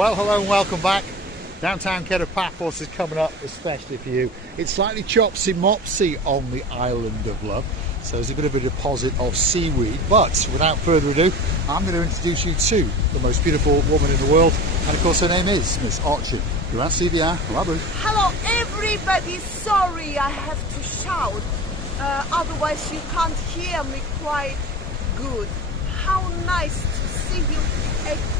Well, hello and welcome back. Downtown Kato Paphos is coming up especially for you. It's slightly Chopcy Mopcy on the island of love, so there's a bit of a deposit of seaweed. But without further ado, I'm going to introduce you to the most beautiful woman in the world, and of course her name is Miss Chopcy. Grazie bien, bravo. Hello everybody, sorry I have to shout, otherwise you can't hear me quite good. How nice to see you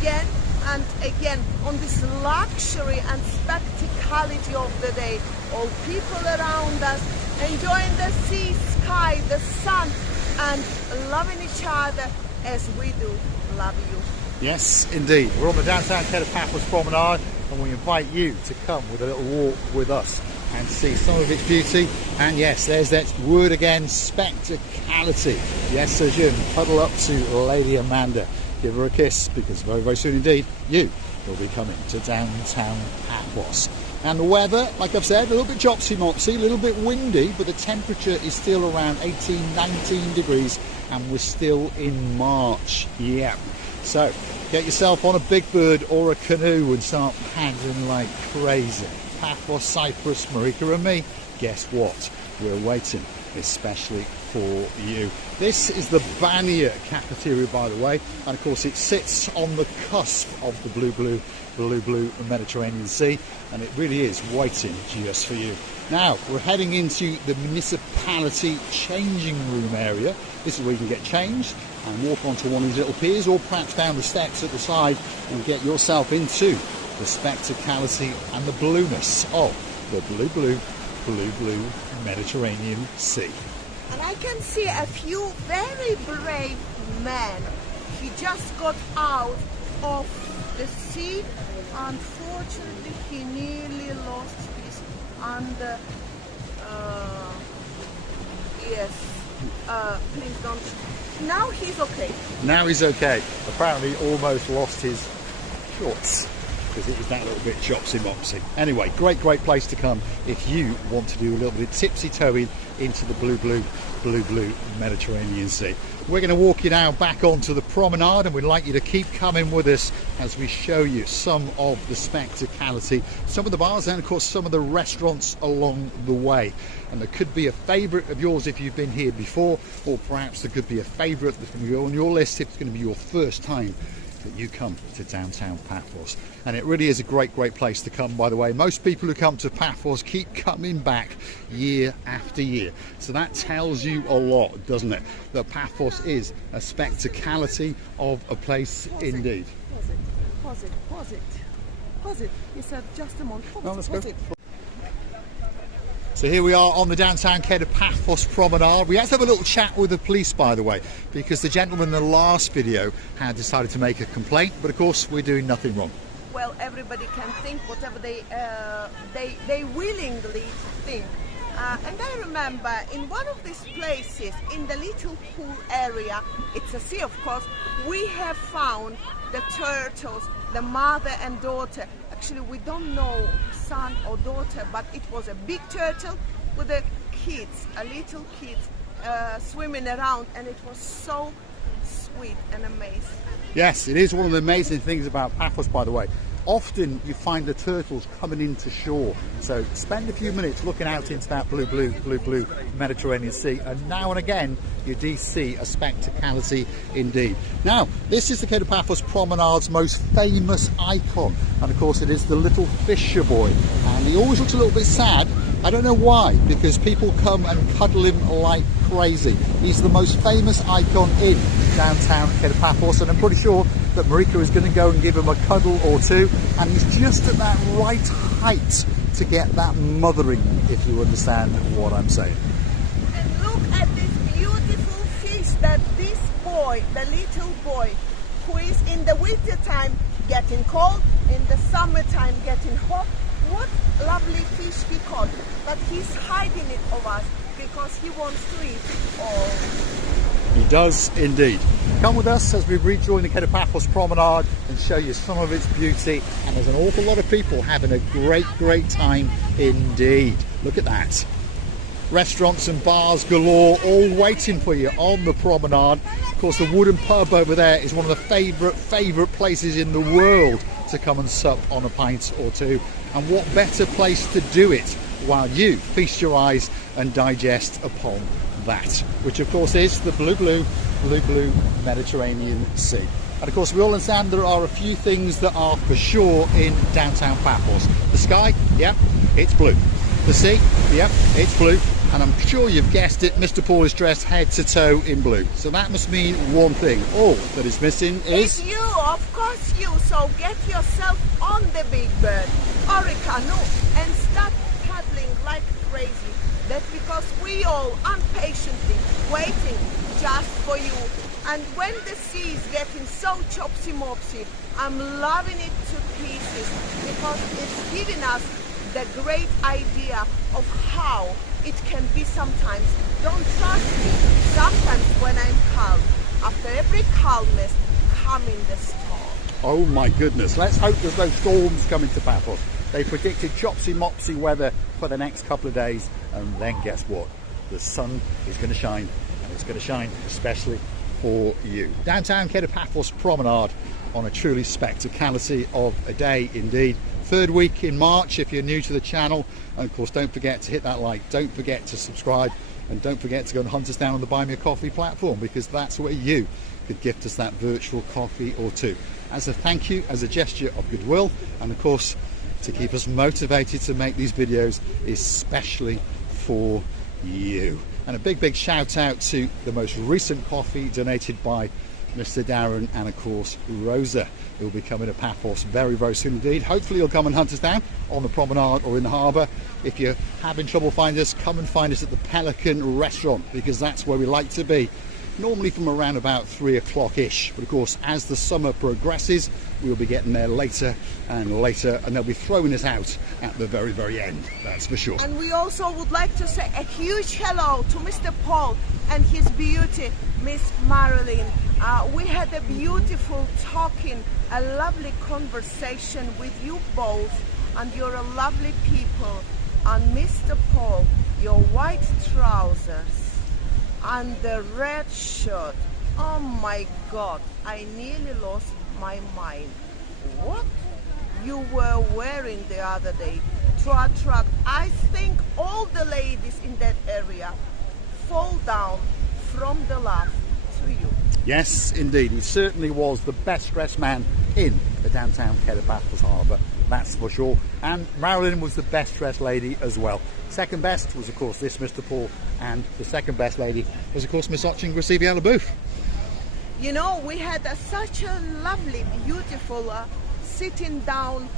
again and again on this luxury and spectacality of the day. All people around us enjoying the sea, sky, the sun, and loving each other as we do love you. Yes, indeed. We're on the downtown Kato Paphos Promenade, and we invite you to come with a little walk with us and see some of its beauty. And yes, there's that word again, spectacality. Yes, so Jim, huddle up to Lady Amanda. Give her a kiss, because very, very soon indeed, you will be coming to downtown Paphos. And the weather, like I've said, a little bit Chopcy Mopcy, a little bit windy, but the temperature is still around 18, 19 degrees, and we're still in March. Yeah. So, get yourself on a big bird or a canoe and start paddling like crazy. Paphos Cyprus, Marika and me, guess what? We're waiting, especially for you. This is the Banya cafeteria, by the way, and of course it sits on the cusp of the blue Mediterranean Sea, and it really is waiting just for you. Now we're heading into the municipality changing room area. This is where you can get changed and walk onto one of these little piers, or perhaps down the steps at the side and get yourself into the spectacality and the blueness of the blue Mediterranean Sea. And I can see a few very brave men. He just got out of the sea. Unfortunately, he nearly lost his under. Please don't. Now he's okay. Now he's okay. Apparently, almost lost his shorts, because it was that little bit Chopcy Mopcy. Anyway, great place to come if you want to do a little bit of tipsy-toeing into the blue Mediterranean Sea. We're going to walk you now back onto the promenade, and we'd like you to keep coming with us as we show you some of the spectacality, some of the bars, and of course some of the restaurants along the way. And there could be a favourite of yours if you've been here before, or perhaps there could be a favourite that's going to be on your list if it's going to be your first time that you come to downtown Paphos. And it really is a great place to come, by the way. Most people who come to Paphos keep coming back year after year, so that tells you a lot, doesn't it, that Paphos is a spectacality of a place indeed. Pause it. You said just a moment. Let's go. So here we are on the downtown Kato Paphos Promenade. We had to have a little chat with the police, by the way, because the gentleman in the last video had decided to make a complaint, but of course we're doing nothing wrong. Well, everybody can think whatever they willingly think. And I remember in one of these places, in the little pool area, it's a sea of course, we have found the turtles, the mother and daughter. Actually, we don't know son or daughter, but it was a big turtle with the kids, little kids swimming around, and it was so sweet and amazing. Yes, it is one of the amazing things about Paphos, by the way. Often you find the turtles coming into shore, so spend a few minutes looking out into that blue Mediterranean Sea, and now and again you do see a spectacality indeed. Now, this is the Kato Paphos Promenade's most famous icon, and of course it is the little fisher boy, and he always looks a little bit sad. I don't know why, because people come and cuddle him like crazy. He's the most famous icon in downtown Kato Paphos, and I'm pretty sure that Marika is going to go and give him a cuddle or two, and he's just at that right height to get that mothering, if you understand what I'm saying. And look at this beautiful fish that this boy, the little boy, who is in the winter time getting cold, in the summertime getting hot, what lovely fish he caught, but he's hiding it of us because he wants to eat it all. He does indeed. Come with us as we rejoin the Kato Paphos Promenade and show you some of its beauty, and there's an awful lot of people having a great time indeed. Look at that. Restaurants and bars galore, all waiting for you on the promenade. Of course, the wooden pub over there is one of the favourite places in the world to come and sup on a pint or two. And what better place to do it while you feast your eyes and digest upon that, which of course is the blue Mediterranean Sea. And of course we all understand there are a few things that are for sure in downtown Paphos. The sky, yeah, it's blue. The sea, yeah, it's blue. And I'm sure you've guessed it, Mr. Paul is dressed head to toe in blue. So that must mean one thing. All that is missing is... It's you, of course you. So get yourself on the big bird or a canoe and start paddling like crazy. That's because we all impatiently waiting just for you. And when the sea is getting so chopsy mopsy, I'm loving it to pieces because it's giving us the great idea of how it can be sometimes. Don't trust me. Sometimes when I'm calm, after every calmness, come in the storm. Oh my goodness, let's hope there's no storms coming to Paphos. They predicted chopsy mopsy weather for the next couple of days, and then guess what? The sun is going to shine, and it's going to shine especially for you. Downtown Kato Paphos Promenade on a truly spectacality of a day indeed. Third week in March if you're new to the channel, and of course don't forget to hit that like, don't forget to subscribe, and don't forget to go and hunt us down on the Buy Me a Coffee platform, because that's where you could gift us that virtual coffee or two as a thank you, as a gesture of goodwill, and of course to keep us motivated to make these videos especially for you. And a big shout out to the most recent coffee donated by Mr. Darren and of course Rosa, who will be coming to Paphos very soon indeed. Hopefully you'll come and hunt us down on the promenade or in the harbour. If you're having trouble finding us, come and find us at the Pelican restaurant, because that's where we like to be, normally from around about 3 o'clock ish. But of course as the summer progresses we'll be getting there later and later, and they'll be throwing us out at the very end, that's for sure. And we also would like to say a huge hello to Mr. Paul and his beauty Miss Marilyn. We had a beautiful talking, a lovely conversation with you both, and you're a lovely people. And Mr. Paul, your white trousers and the red shirt, oh my God, I nearly lost my mind. What you were wearing the other day, trot. I think all the ladies in that area fall down from the laugh to you. Yes, indeed. He certainly was the best dressed man in the downtown Kato Paphos harbour, that's for sure. And Marilyn was the best dressed lady as well. Second best was, of course, this Mr. Paul, and the second best lady was, of course, Miss Oching. You know, we had such a lovely, beautiful sitting down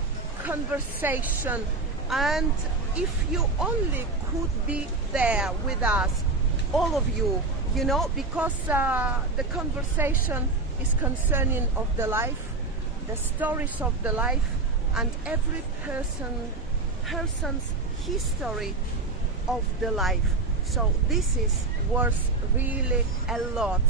conversation, and if you only could be there with us, all of you, you know, because the conversation is concerning of the life, the stories of the life, and every person's history of the life. So this is worth really a lot.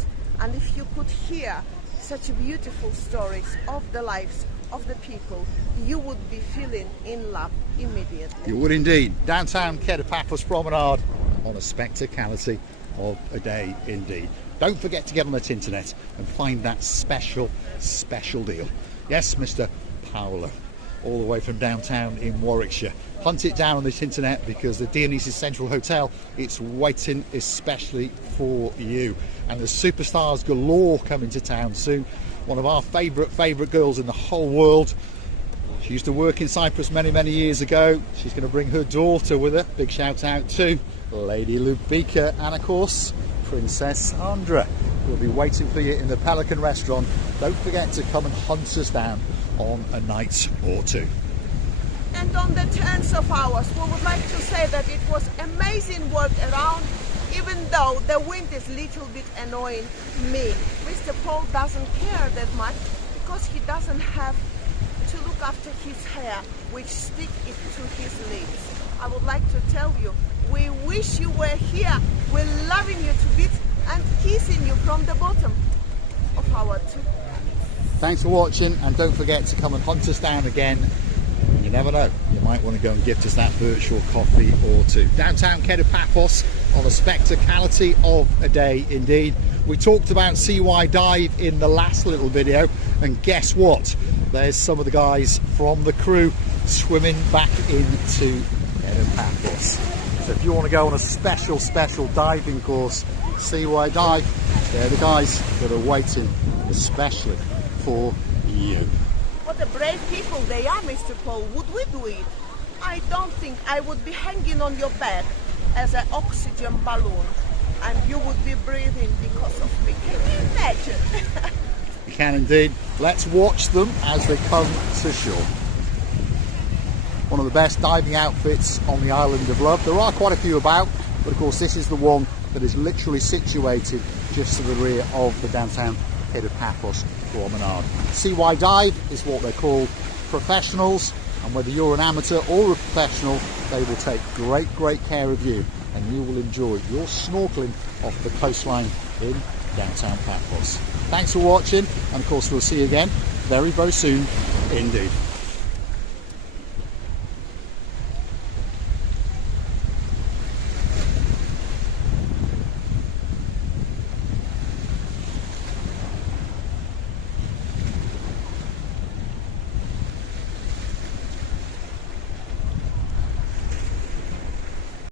And if you could hear such beautiful stories of the lives of the people, you would be feeling in love immediately. You would indeed. Downtown Kato Paphos Promenade on a spectacality of a day indeed. Don't forget to get on that internet and find that special deal. Yes, Mr. Paolo, all the way from downtown in Warwickshire. Hunt it down on this internet, because the Dionysus Central Hotel, it's waiting especially for you. And there's superstars galore coming to town soon. One of our favourite girls in the whole world. She used to work in Cyprus many years ago. She's going to bring her daughter with her. Big shout out to Lady Lubika, and of course Princess Sandra. We'll be waiting for you in the Pelican restaurant. Don't forget to come and hunt us down on a night or two. And on the turns of ours, we would like to say that it was amazing work around, even though the wind is a little bit annoying me. Mr. Paul doesn't care that much, because he doesn't have to look after his hair, which stick it to his lips. I would like to tell you, we wish you were here. We're loving you to bits and kissing you from the bottom of our tube. Thanks for watching, and don't forget to come and hunt us down again. You never know, you might want to go and gift us that virtual coffee or two. Downtown Kato Paphos on a spectacality of a day indeed. We talked about CY Dive in the last little video, and guess what? there's some of the guys from the crew swimming back into Kato Paphos. So if you want to go on a special diving course, Seaway Dive, they're the guys that are waiting especially for you. What a brave people they are, Mr. Paul. Would we do it? I don't think I would be hanging on your back as an oxygen balloon and you would be breathing because of me. Can you imagine? You can indeed. Let's watch them as they come to shore. One of the best diving outfits on the island of Love. There are quite a few about, but of course this is the one that is literally situated just to the rear of the downtown Kato Paphos Promenade. CY Dive is what they're called, professionals, and whether you're an amateur or a professional, they will take great care of you, and you will enjoy your snorkeling off the coastline in downtown Paphos. Thanks for watching, and of course we'll see you again very soon indeed.